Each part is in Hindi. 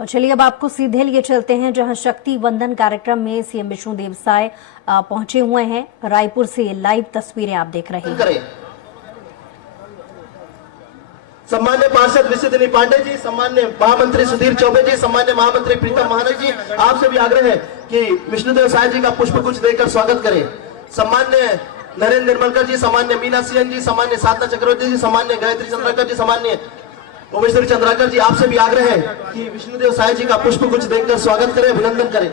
और चलिए अब आपको सीधे लिए चलते हैं जहां शक्ति वंदन कार्यक्रम में सीएम विष्णुदेव साय पहुंचे हुए हैं। रायपुर से लाइव तस्वीरें आप देख रहे हैं। सम्मान्य पार्षद विश्वदिनी पांडे जी, सम्मान्य महामंत्री सुधीर चौबे जी, सम्मान्य महामंत्री प्रीतम महाराज जी, आपसे भी आग्रह है कि विष्णुदेव साय जी का पुष्प गुच्छ देकर स्वागत करें। सम्मान्य नरेंद्र निर्मलकर जी, सामान्य मीना सिंह जी, सामान्य साधना चक्रवर्ती जी, सामान्य गायत्री चंद्राकर जी, सामान्य उमेश्वरी चंद्राकर जी, आपसे भी आग्रह है कि विष्णुदेव साय जी का पुष्प गुच्छ देकर स्वागत करें, अभिनंदन करें।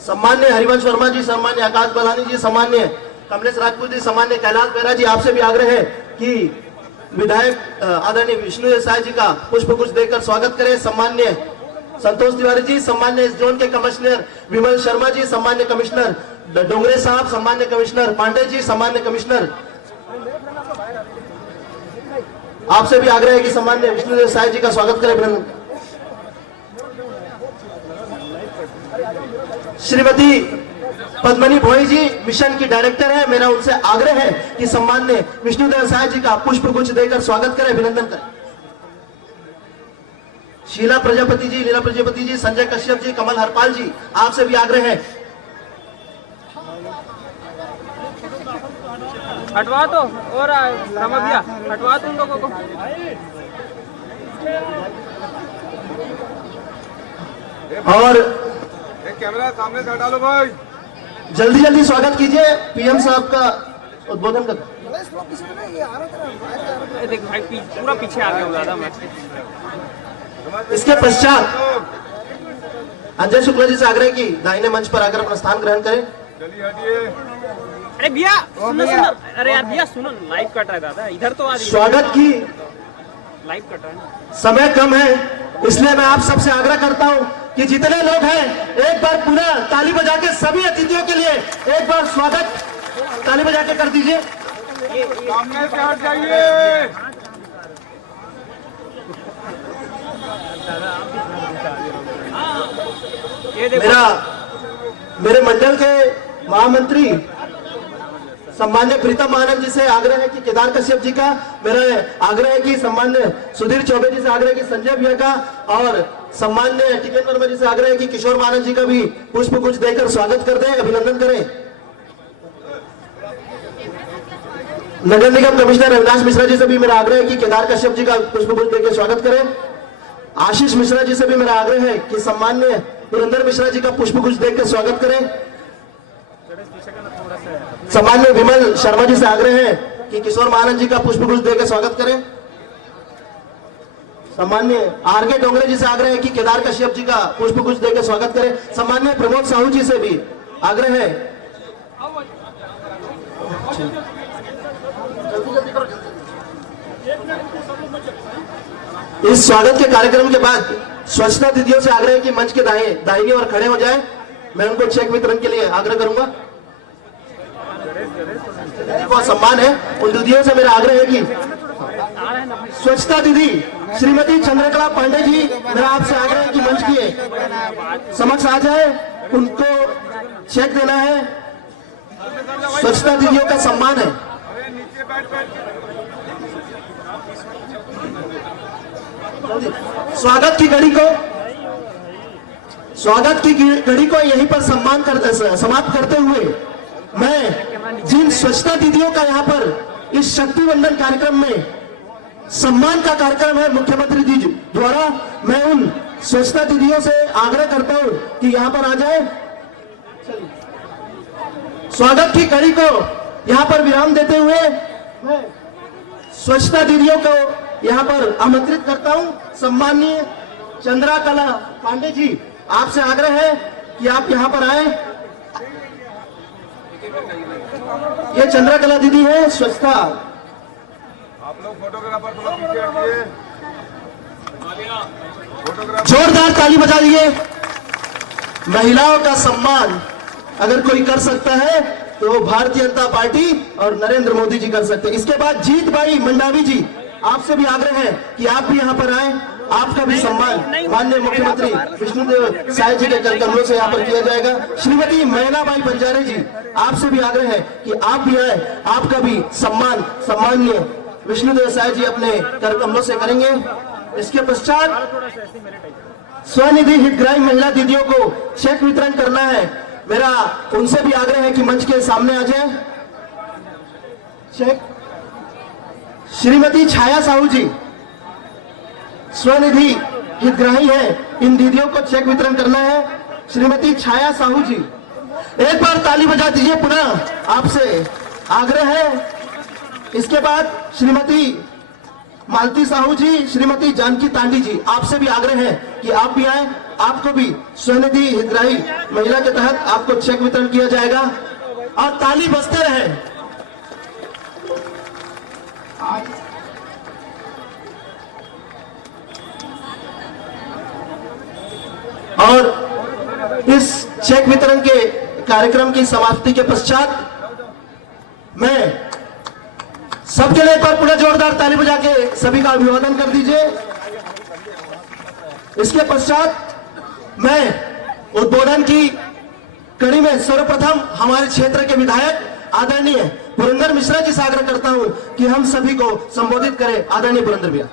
सम्मान्य हरिवंश वर्मा जी, सम्मान्य आकाश बलानी जी, सम्मान्य कमलेश राजपूत जी, सम्मान्य कैलाश बेरा जी, आपसे भी आग्रह है कि विधायक आदरणीय विष्णुदेव साय जी का पुष्प गुच्छ देकर स्वागत करें। सम्मान्य संतोष तिवारी जी, सम्मान्य इस जोन के कमिश्नर विमल शर्मा जी, सम्मान्य कमिश्नर डोंगरे साहब, सम्मान्य कमिश्नर पांडे जी, सम्मान्य कमिश्नर, आपसे भी आग्रह है कि सम्मान्य विष्णुदेव साय जी का स्वागत करें। श्रीमती पद्मनी भोई जी मिशन की डायरेक्टर है, मेरा उनसे आग्रह है कि सम्मान्य विष्णुदेव साय जी का पुष्प गुच्छ देकर स्वागत करें, अभिनंदन करें। शीला प्रजापति जी, लीला प्रजापति जी, संजय कश्यप जी, कमल हरपाल जी, आपसे भी आग्रह है। हटवा दो और भैया हटवा दो उन लोगों को। और कैमरा सामने से हटा लो भाई, जल्दी जल्दी स्वागत कीजिए, पीएम साहब का उद्बोधन कर। देख भाई पूरा पीछे आ गया दादा मैं। इसके पश्चात अजय शुक्ला जी से आग्रह की दाहिने मंच पर आकर अपना स्थान ग्रहण करें। चलिए हटिए। अरे भैया सुनो, अरे यार भैया सुनो, लाइव कट रहा है दादा, इधर तो आ रही है। स्वागत की लाइव कट रहा है, समय कम है, इसलिए मैं आप सबसे आग्रह करता हूं कि जितने लोग हैं एक बार पूरा ताली बजा के सभी अतिथियों के लिए एक बार स्वागत ताली बजा के कर दीजिए। सामने से हट जाइए। मेरे मंडल के महामंत्री सम्मान्य प्रीतम महाराज जी से आग्रह है कि केदार कश्यप जी का, मेरा आग्रह है कि सम्मान्य सुधीर चौबे जी से आग्रह है कि संजय भैया का, और सम्मान्य टिकन वर्मा जी से आग्रह है कि किशोर महाराज जी का भी पुष्प गुच्छ देकर स्वागत कर दें, अभिनंदन करें। नगर निगम कमिश्नर अविनाश मिश्रा जी से भी मेरा आग्रह है कि केदार कश्यप जी का पुष्प गुच्छ देकर स्वागत करें। आशीष मिश्रा जी से भी मेरा आग्रह है कि सम्मान्य पुरंदर मिश्रा जी का पुष्प गुच्छ देकर स्वागत करें। सम्मान्य विमल शर्मा जी से आग्रह है कि किशोर महाराज जी का पुष्प गुच्छ देकर स्वागत करें। सम्मान्य आरके डोंगरे जी से आग्रह है कि केदार कश्यप जी का पुष्प गुच्छ देकर स्वागत करें। सम्मान्य प्रमोद साहू जी से भी आग्रह है। इस स्वागत के कार्यक्रम के बाद स्वच्छता दीदियों से आग्रह है कि मंच के दाहिनी ओर खड़े हो जाएं। मैं उनको चेक वितरण के लिए आग्रह करूंगा। बहुत सम्मान है उन दीदियों से, मेरा आग्रह है कि स्वच्छता दीदी श्रीमती चंद्रकला पांडे जी, मेरा आपसे आग्रह है कि मंच की समक्ष आ जाए, उनको चेक देना है। स्वच्छता दीदियों का सम्मान है। स्वागत की घड़ी को यहीं पर समाप्त करते हुए मैं जिन स्वच्छता दीदियों का यहाँ पर इस शक्ति वंदन कार्यक्रम में सम्मान का कार्यक्रम है मुख्यमंत्री जी द्वारा, मैं उन स्वच्छता दीदियों से आग्रह करता हूं कि यहाँ पर आ जाए। स्वागत की घड़ी को यहाँ पर विराम देते हुए मैं स्वच्छता दीदियों को यहाँ पर आमंत्रित करता हूं। सम्माननीय चंद्रकला पांडे जी, आपसे आग्रह है कि आप यहाँ पर आए। ये चंद्रकला दीदी है स्वच्छता। आप लोग फोटोग्राफर थोड़ा पीछे हटिए। जोरदार ताली बजा दिए। महिलाओं का सम्मान अगर कोई कर सकता है तो वो भारतीय जनता पार्टी और नरेंद्र मोदी जी कर सकते हैं। इसके बाद जीत भाई मंडावी जी, आपसे भी आग्रह है कि आप भी यहाँ पर आए, आपका भी सम्मान माननीय मुख्यमंत्री विष्णुदेव साय जी के कदमों से यहाँ पर किया जाएगा। श्रीमती मैनाबाई बंजारे जी, आपसे भी आग्रह है कि आप भी आए, आपका भी सम्मान सम्माननीय विष्णुदेव साय जी अपने कर कमलों से करेंगे। इसके पश्चात स्वनिधि हितग्राही महिला दीदियों को चेक वितरण करना है। मेरा उनसे भी आग्रह है कि मंच के सामने आ जाए। चेक श्रीमती छाया साहू जी स्वनिधि हितग्राही है, इन दीदियों को चेक वितरण करना है। श्रीमती छाया साहू जी, एक बार ताली बजा दीजिए, पुनः आपसे आग्रह है। इसके बाद श्रीमती मालती साहू जी, श्रीमती जानकी तांडी जी, आपसे भी आग्रह है कि आप भी आए, आपको भी स्वनिधि हितग्राही महिला के तहत आपको चेक वितरण किया जाएगा और ताली बजते रहे। और इस चेक वितरण के कार्यक्रम की समाप्ति के पश्चात मैं सबके लिए एक बार पुनः जोरदार ताली बजा के सभी का अभिवादन कर दीजिए। इसके पश्चात मैं उद्बोधन की कड़ी में सर्वप्रथम हमारे क्षेत्र के विधायक आदरणीय पुरंदर मिश्रा जी से आग्रह करता हूं कि हम सभी को संबोधित करें। आदरणीय पुरंदर भैया।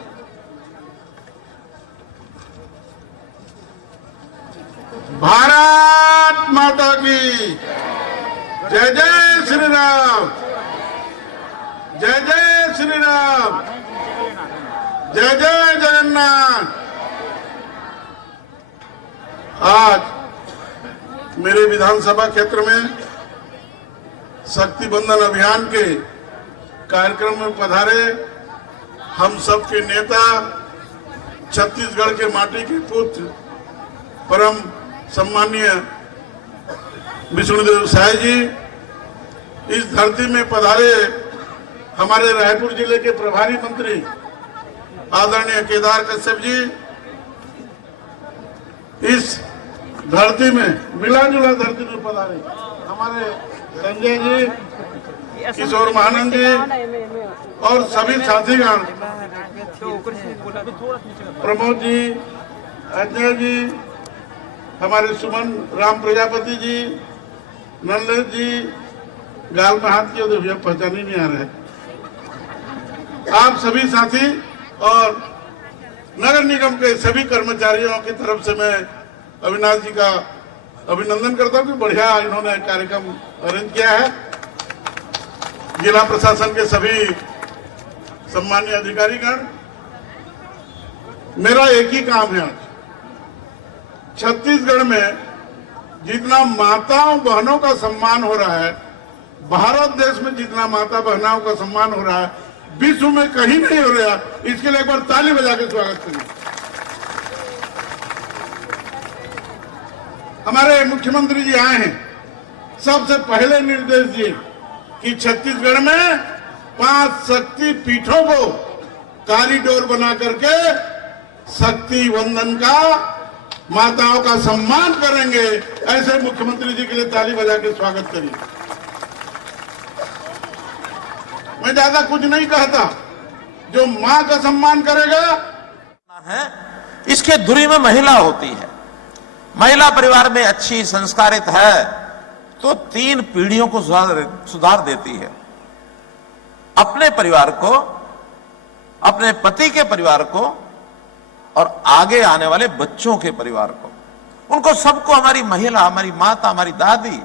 भारत माता की जय जय श्री राम, जय जय श्री राम, जय जय जगन्नाथ। आज मेरे विधानसभा क्षेत्र में शक्ति बंधन अभियान के कार्यक्रम में पधारे हम सबके नेता, छत्तीसगढ़ के माटी के पुत्र, परम सम्मानीय विष्णुदेव साय जी, इस धरती में पधारे हमारे रायपुर जिले के प्रभारी मंत्री आदरणीय केदार कश्यप जी, इस धरती में मिला जुला धरती में पधारे हमारे संजय जी, किशोर महानंद जी और सभी साथीगण, प्रमोद जी, अजय जी, हमारे सुमन राम प्रजापति जी, नंदलेश जी, गाल में हाथ किए तो भैया पहचान ही नहीं आ रहे। आप सभी साथी और नगर निगम के सभी कर्मचारियों की तरफ से मैं अविनाश जी का अभिनंदन करता हूं कि बढ़िया इन्होंने कार्यक्रम अरेंज किया है। जिला प्रशासन के सभी सम्मानीय अधिकारीगण, मेरा एक ही काम है, आज छत्तीसगढ़ में जितना माताओं बहनों का सम्मान हो रहा है, भारत देश में जितना माता बहनों का सम्मान हो रहा है, विश्व में कहीं नहीं हो रहा। इसके लिए एक बार ताली बजा के स्वागत करिए। हमारे मुख्यमंत्री जी आए हैं, सबसे पहले निर्देश दिए कि छत्तीसगढ़ में 5 शक्ति पीठों को कॉरिडोर बना करके शक्ति वंदन का, माताओं का सम्मान करेंगे। ऐसे मुख्यमंत्री जी के लिए ताली बजा के स्वागत करिए। मैं ज्यादा कुछ नहीं कहता, जो मां का सम्मान करेगा है, इसके धुरी में महिला होती है। महिला परिवार में अच्छी संस्कारित है तो 3 पीढ़ियों को सुधार देती है। अपने परिवार को, अपने पति के परिवार को और आगे आने वाले बच्चों के परिवार को, उनको सबको हमारी महिला, हमारी माता, हमारी दादी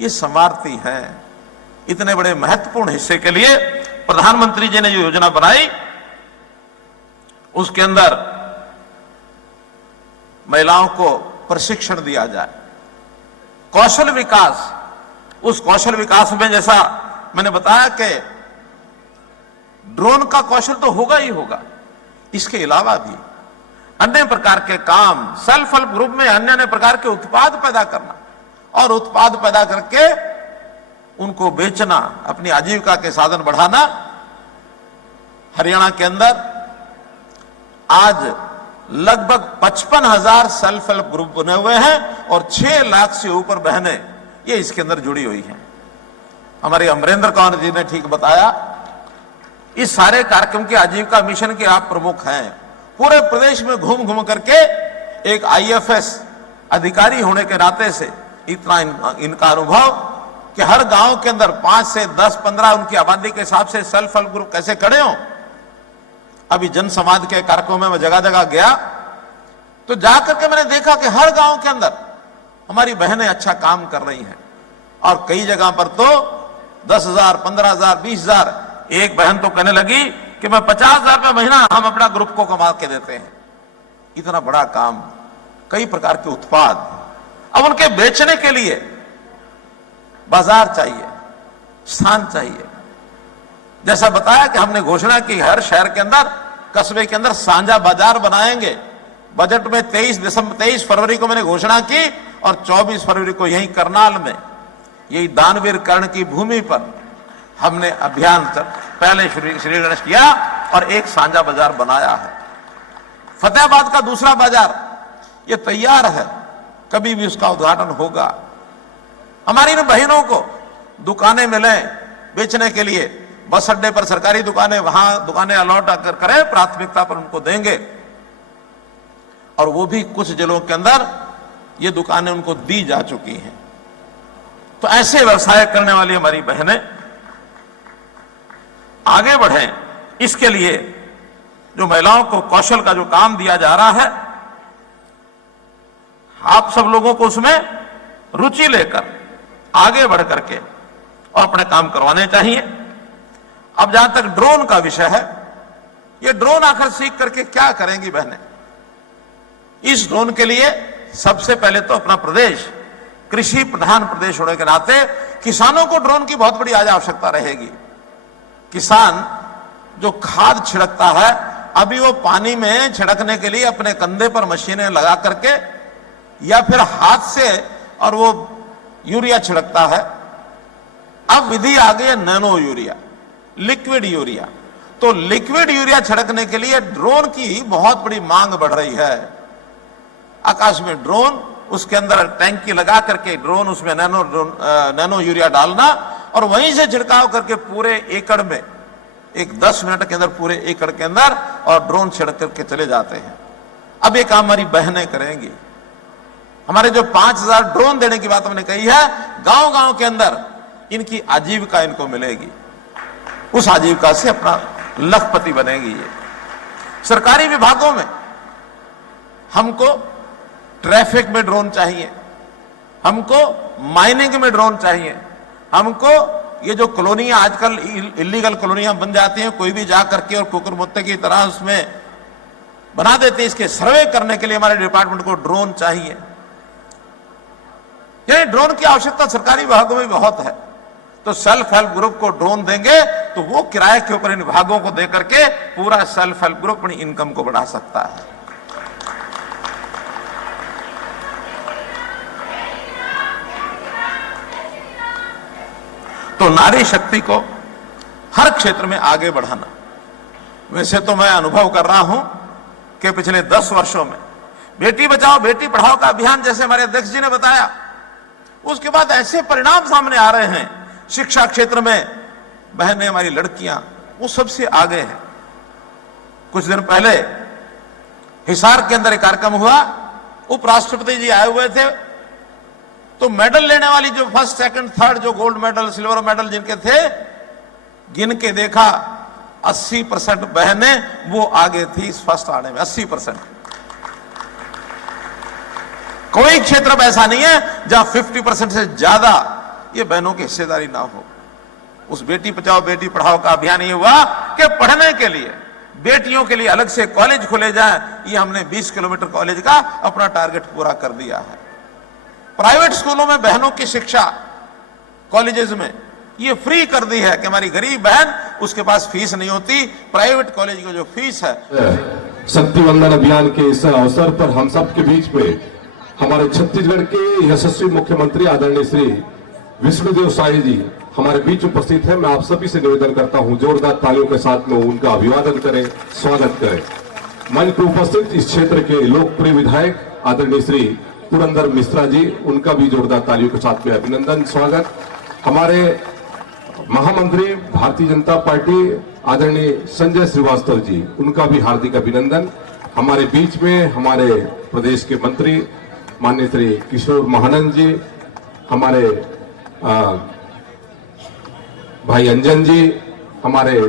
ये संवारती है। इतने बड़े महत्वपूर्ण हिस्से के लिए प्रधानमंत्री जी ने जो योजना बनाई, उसके अंदर महिलाओं को प्रशिक्षण दिया जाए, कौशल विकास। उस कौशल विकास में जैसा मैंने बताया कि ड्रोन का कौशल तो होगा ही होगा, इसके अलावा भी अन्य प्रकार के काम, सेल्फ हेल्प ग्रुप में अन्य प्रकार के उत्पाद पैदा करना और उत्पाद पैदा करके उनको बेचना, अपनी आजीविका के साधन बढ़ाना। हरियाणा के अंदर आज लगभग 55,000 सेल्फ हेल्प ग्रुप बने हुए हैं और 6 लाख से ऊपर बहनें ये इसके अंदर जुड़ी हुई हैं। हमारे अमरेंद्र कंवर जी ने ठीक बताया, इस सारे कार्यक्रम के आजीविका मिशन के आप प्रमुख हैं। पूरे प्रदेश में घूम घूम करके एक IFS अधिकारी होने के नाते से इतना इनका अनुभव कि हर गांव के अंदर 5 से 10, 15 उनकी आबादी के हिसाब से सेल्फ हेल्प ग्रुप कैसे खड़े हों। अभी जन समाज के कार्यक्रम में मैं जगह जगह गया तो जाकर के मैंने देखा कि हर गांव के अंदर हमारी बहनें अच्छा काम कर रही हैं और कई जगह पर तो 10,000, 15,000, 20,000। एक बहन तो कहने लगी कि मैं 50,000 रुपये महीना हम अपना ग्रुप को कमा के देते हैं। इतना बड़ा काम, कई प्रकार के उत्पाद। अब उनके बेचने के लिए बाजार चाहिए, स्थान चाहिए। जैसा बताया कि हमने घोषणा की हर शहर के अंदर, कस्बे के अंदर साझा बाजार बनाएंगे। बजट में 23 फरवरी को मैंने घोषणा की और 24 फरवरी को यही करनाल में, यही दानवीर कर्ण की भूमि पर हमने अभियान पहले श्री गणेश किया और एक साझा बाजार बनाया है। फतेहाबाद का दूसरा बाजार ये तैयार है, कभी भी उसका उद्घाटन होगा। हमारी इन बहनों को दुकानें मिलें बेचने के लिए, बस अड्डे पर सरकारी दुकानें, वहां दुकानें अलॉट आकर करें, प्राथमिकता पर उनको देंगे। और वो भी कुछ जिलों के अंदर ये दुकानें उनको दी जा चुकी हैं। तो ऐसे व्यवसाय करने वाली हमारी बहनें आगे बढ़ें, इसके लिए जो महिलाओं को कौशल का जो काम दिया जा रहा है, आप सब लोगों को उसमें रुचि लेकर आगे बढ़ करके और अपने काम करवाने चाहिए। अब जहां तक ड्रोन का विषय है, ये ड्रोन आखिर सीख करके क्या करेंगी बहनें? इस ड्रोन के लिए सबसे पहले तो अपना प्रदेश कृषि प्रधान प्रदेश होने के नाते किसानों को ड्रोन की बहुत बड़ी आज आवश्यकता रहेगी। किसान जो खाद छिड़कता है, अभी वो पानी में छिड़कने के लिए अपने कंधे पर मशीनें लगा करके या फिर हाथ से और वो यूरिया छिड़कता है। अब विधि आ गई है नैनो यूरिया, लिक्विड यूरिया। तो लिक्विड यूरिया छिड़कने के लिए ड्रोन की बहुत बड़ी मांग बढ़ रही है। आकाश में ड्रोन, उसके अंदर टैंकी लगा करके ड्रोन, उसमें नैनो यूरिया डालना और वहीं से छिड़काव करके पूरे एकड़ में, एक 10 मिनट के अंदर पूरे एकड़ के अंदर और ड्रोन छिड़क करके चले जाते हैं। अब ये काम हमारी बहनें करेंगी। हमारे जो 5,000 ड्रोन देने की बात हमने कही है, गांव गांव के अंदर इनकी आजीविका इनको मिलेगी। उस आजीविका से अपना लखपति बनेगी। ये सरकारी विभागों में हमको ट्रैफिक में ड्रोन चाहिए, हमको माइनिंग में ड्रोन चाहिए, हमको ये जो कॉलोनियां आजकल इलीगल कॉलोनियां बन जाती हैं, कोई भी जा करके और कुकुर मुत्ते की तरह उसमें बना देते हैं, इसके सर्वे करने के लिए हमारे डिपार्टमेंट को ड्रोन चाहिए। ये ड्रोन की आवश्यकता सरकारी विभागों में बहुत है। तो सेल्फ हेल्प ग्रुप को ड्रोन देंगे तो वो किराए के ऊपर इन विभागों को देकर के पूरा सेल्फ हेल्प ग्रुप अपनी इनकम को बढ़ा सकता है। तो नारी शक्ति को हर क्षेत्र में आगे बढ़ाना। वैसे तो मैं अनुभव कर रहा हूं कि पिछले 10 वर्षों में बेटी बचाओ बेटी पढ़ाओ का अभियान, जैसे हमारे अध्यक्ष जी ने बताया, उसके बाद ऐसे परिणाम सामने आ रहे हैं। शिक्षा क्षेत्र में बहनें, हमारी लड़कियां, वो सबसे आगे हैं। कुछ दिन पहले हिसार के अंदर एक कार्यक्रम हुआ, उपराष्ट्रपति जी आए हुए थे। तो मेडल लेने वाली जो फर्स्ट, सेकंड, थर्ड, जो गोल्ड मेडल, सिल्वर मेडल जिनके थे, गिन के देखा 80% बहनें वो आगे थी इस फर्स्ट आने में। 80%। कोई क्षेत्र अब ऐसा नहीं है जहां 50% से ज्यादा ये बहनों की हिस्सेदारी ना हो। उस बेटी बचाओ बेटी पढ़ाओ का अभियान ये हुआ कि पढ़ने के लिए बेटियों के लिए अलग से कॉलेज खोले जाए। ये हमने 20 किलोमीटर कॉलेज का अपना टारगेट पूरा कर दिया है। प्राइवेट स्कूलों में बहनों की शिक्षा, कॉलेजेस में ये फ्री कर दी है कि हमारी गरीब बहन, उसके पास फीस नहीं होती। प्राइवेट कॉलेज की जो फीस है। शक्ति वंदन अभियान के इस अवसर पर हम सब के बीच में हमारे छत्तीसगढ़ के यशस्वी मुख्यमंत्री आदरणीय श्री विष्णुदेव साय जी हमारे बीच उपस्थित है। मैं आप सभी से निवेदन करता हूं, जोरदार तालियों के साथ में उनका अभिवादन करें, स्वागत करें। मंच पर उपस्थित इस क्षेत्र के लोकप्रिय विधायक आदरणीय श्री पुरंदर मिश्रा जी, उनका भी जोरदार तालियों के साथ में अभिनंदन, स्वागत। हमारे महामंत्री भारतीय जनता पार्टी आदरणीय संजय श्रीवास्तव जी, उनका भी हार्दिक अभिनंदन। हमारे बीच में हमारे प्रदेश के मंत्री माननीय श्री किशोर महानंद जी, हमारे भाई अंजन जी, हमारे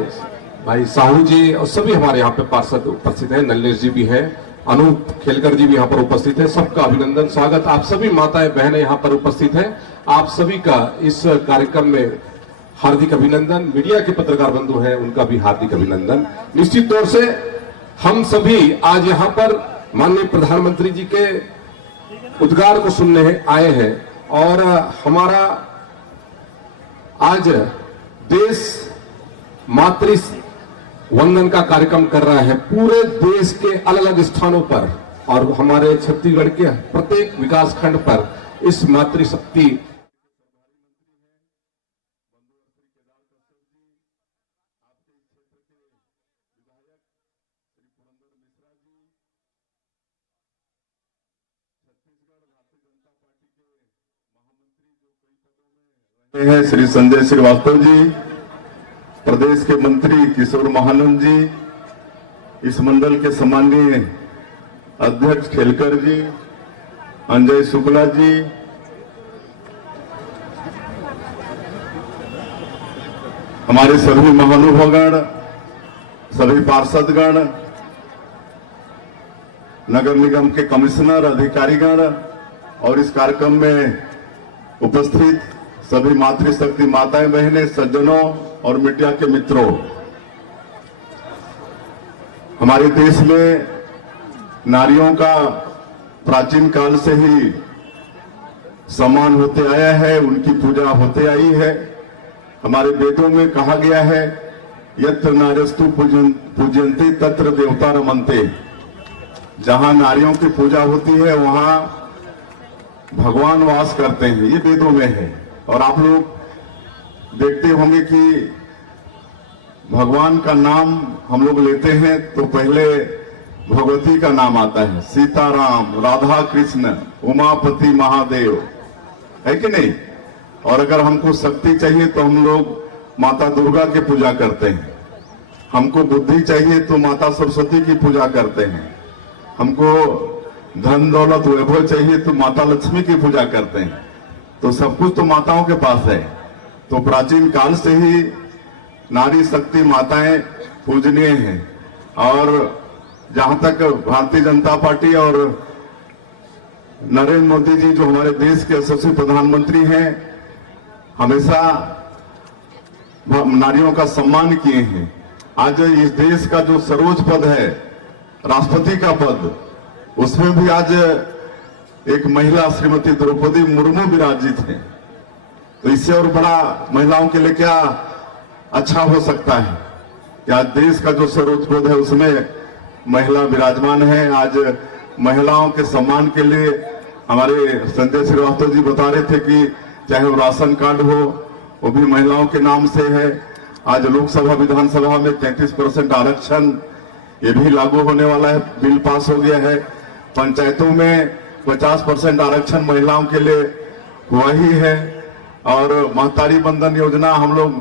भाई साहू जी और सभी हमारे यहाँ पे पार्षद उपस्थित हैं, नल्लेश जी भी हैं, अनूप खेलकर जी भी यहाँ पर उपस्थित है। सबका अभिनंदन, स्वागत। आप सभी माताएं बहनें यहाँ पर उपस्थित हैं, आप सभी का इस कार्यक्रम में हार्दिक अभिनंदन। मीडिया के पत्रकार बंधु हैं, उनका भी हार्दिक अभिनंदन। निश्चित तौर से हम सभी आज यहाँ पर माननीय प्रधानमंत्री जी के उद्गार को सुनने आए हैं और हमारा आज देश मातृ वंदन का कार्यक्रम कर रहा है पूरे देश के अलग अलग स्थानों पर, और हमारे छत्तीसगढ़ के प्रत्येक विकास खंड पर इस मातृशक्ति हैं श्री संजय श्रीवास्तव जी, प्रदेश के मंत्री किशोर महानंद जी, इस मंडल के सम्माननीय अध्यक्ष खेलकर जी, अंजय शुक्ला जी, हमारे सभी महानुभावगण, सभी पार्षदगण, नगर निगम के कमिश्नर, अधिकारीगण और इस कार्यक्रम में उपस्थित सभी मातृशक्ति माताएं बहनें, सज्जनों और मीडिया के मित्रों, हमारे देश में नारियों का प्राचीन काल से ही सम्मान होते आया है, उनकी पूजा होते आई है। हमारे वेदों में कहा गया है, यत्र नार्यस्तु पूजन्ते तत्र देवता रमन्ते। जहां नारियों की पूजा होती है वहां भगवान वास करते हैं, ये वेदों में है। और आप लोग देखते होंगे कि भगवान का नाम हम लोग लेते हैं तो पहले भगवती का नाम आता है, सीताराम, राधा कृष्ण, उमापति महादेव, है कि नहीं। और अगर हमको शक्ति चाहिए तो हम लोग माता दुर्गा की पूजा करते हैं, हमको बुद्धि चाहिए तो माता सरस्वती की पूजा करते हैं, हमको धन दौलत वैभव चाहिए तो माता लक्ष्मी की पूजा करते हैं। तो सब कुछ तो माताओं के पास है। तो प्राचीन काल से ही नारी शक्ति माताएं पूजनीय हैं। और जहां तक भारतीय जनता पार्टी और नरेंद्र मोदी जी जो हमारे देश के यशस्वी प्रधानमंत्री हैं, हमेशा नारियों का सम्मान किए हैं। आज इस देश का जो सर्वोच्च पद है, राष्ट्रपति का पद, उसमें भी आज एक महिला श्रीमती द्रौपदी मुर्मू विराजित है। तो इससे और बड़ा महिलाओं के लिए क्या अच्छा हो सकता है कि आज देश का जो सर्वोच्च पद है उसमें महिला विराजमान है। आज महिलाओं के सम्मान के लिए हमारे संजय श्रीवास्तव जी बता रहे थे कि चाहे वो राशन कार्ड हो वो भी महिलाओं के नाम से है। आज लोकसभा विधानसभा में 33% आरक्षण ये भी लागू होने वाला है, बिल पास हो गया है। पंचायतों में 50% आरक्षण महिलाओं के लिए हुआ ही है। और महतारी बंधन योजना हम लोग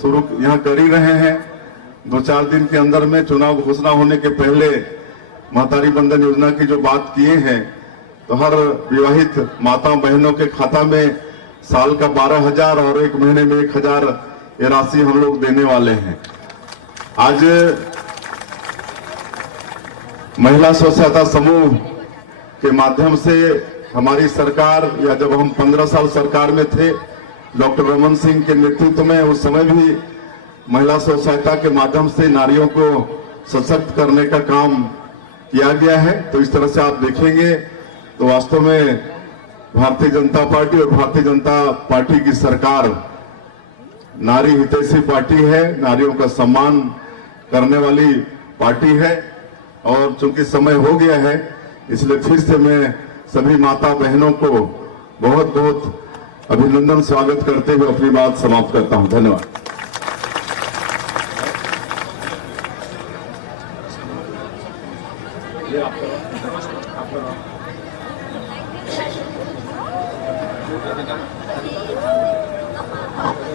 शुरू यहाँ कर ही रहे हैं। 2-4 दिन के अंदर में चुनाव घोषणा होने के पहले महतारी बंधन योजना की जो बात किए हैं, तो हर विवाहित माता बहनों के खाता में साल का 12,000 और एक महीने में 1,000 ये राशि हम लोग देने वाले हैं। आज महिला स्व सहायता समूह के माध्यम से हमारी सरकार, या जब हम 15 साल सरकार में थे डॉक्टर रमन सिंह के नेतृत्व में, उस समय भी महिला स्व सहायता के माध्यम से नारियों को सशक्त करने का काम किया गया है। तो इस तरह से आप देखेंगे तो वास्तव में भारतीय जनता पार्टी और भारतीय जनता पार्टी की सरकार नारी हितैषी पार्टी है, नारियों का सम्मान करने वाली पार्टी है। और चूंकि समय हो गया है, इसलिए फिर से मैं सभी माता बहनों को बहुत बहुत अभिनंदन स्वागत करते हुए अपनी बात समाप्त करता हूं। धन्यवाद।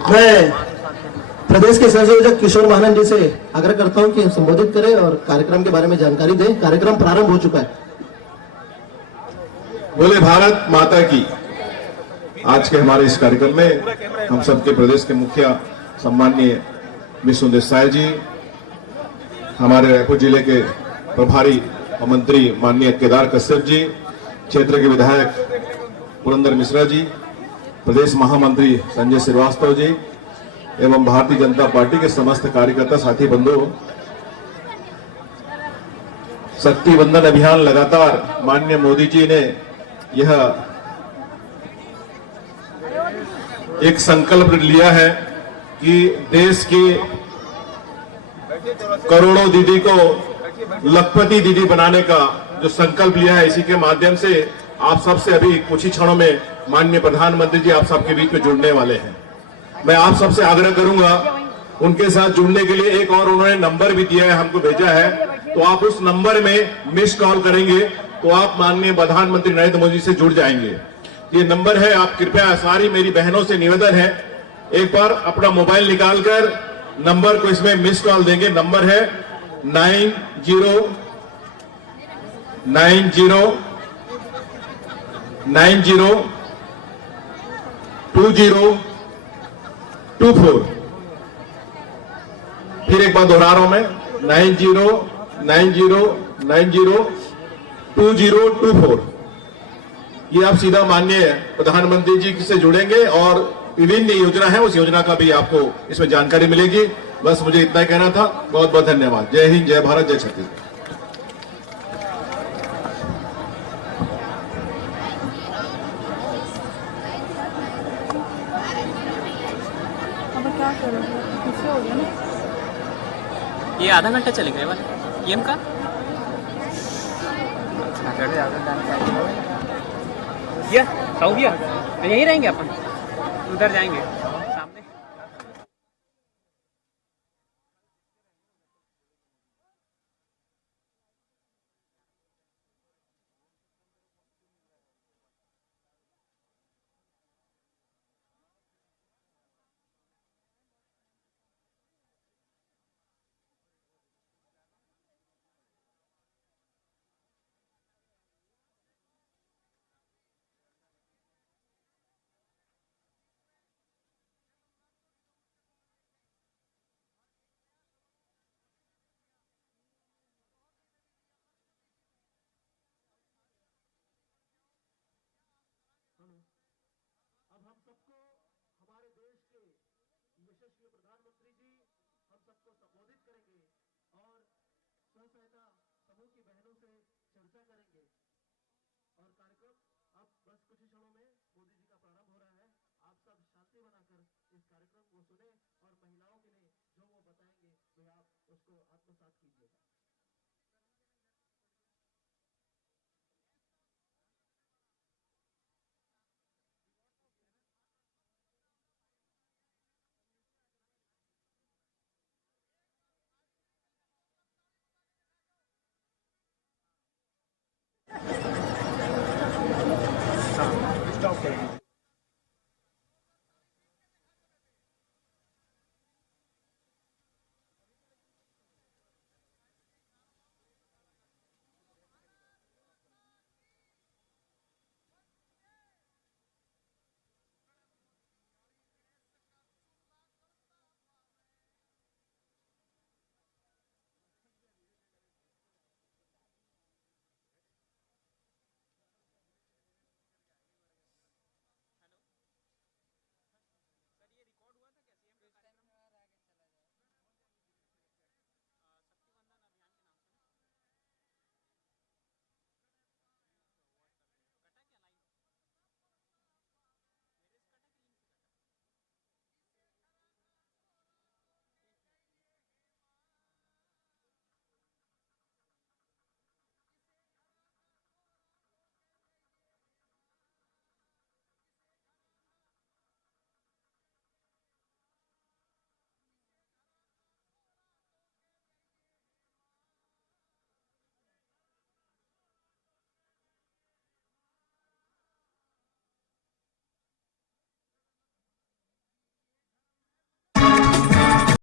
मैं प्रदेश के संयोजक किशोर महानंद जी से आग्रह करता हूं कि संबोधित करें और कार्यक्रम के बारे में जानकारी दें। कार्यक्रम प्रारंभ हो चुका है। बोले भारत माता की। आज के हमारे इस कार्यक्रम में हम सबके प्रदेश के मुखिया सम्माननीय विष्णु देसाई जी, हमारे रायपुर जिले के प्रभारी और मंत्री माननीय केदार कश्यप जी, क्षेत्र के विधायक पुरंदर मिश्रा जी, प्रदेश महामंत्री संजय श्रीवास्तव जी एवं भारतीय जनता पार्टी के समस्त कार्यकर्ता साथी बंधु, शक्ति वंदन अभियान लगातार माननीय मोदी जी ने यह एक संकल्प लिया है कि देश की करोड़ों दीदी को लखपति दीदी बनाने का जो संकल्प लिया है, इसी के माध्यम से आप सबसे अभी कुछ ही क्षणों में माननीय प्रधानमंत्री जी आप सबके बीच में जुड़ने वाले हैं। मैं आप सबसे आग्रह करूंगा, उनके साथ जुड़ने के लिए एक और उन्होंने नंबर भी दिया है, हमको भेजा है, तो आप उस नंबर में मिस कॉल करेंगे तो आप माननीय प्रधानमंत्री नरेंद्र मोदी से जुड़ जाएंगे। ये नंबर है, आप कृपया, सारी मेरी बहनों से निवेदन है, एक बार अपना मोबाइल निकालकर नंबर को इसमें मिस कॉल देंगे। नंबर है 90902024। फिर एक बार दोहरा रहा हूं मैं, 90902024। ये आप सीधा माननीय प्रधानमंत्री जी से जुड़ेंगे और विभिन्न योजना है, उस योजना का भी आपको इसमें जानकारी मिलेगी। बस मुझे इतना ही कहना था। बहुत बहुत धन्यवाद। जय हिंद, जय भारत, जय छत्तीसगढ़। ये आधा घंटा चलेगा ये वाला गेम का। भैया साहू भैया यहीं रहेंगे अपन, उधर जाएंगे सामने। अब हम सबको हमारे देश के यशस्वी प्रधानमंत्री जी हम सबको संबोधित करेंगे और स्वयं सहायता समूह की बहनों से चर्चा करेंगे और कार्यक्रम अब बस कुछ ही क्षणों में मोदी जी का प्रारंभ हो रहा है। आप सब शांति बनाकर इस कार्यक्रम को सुने।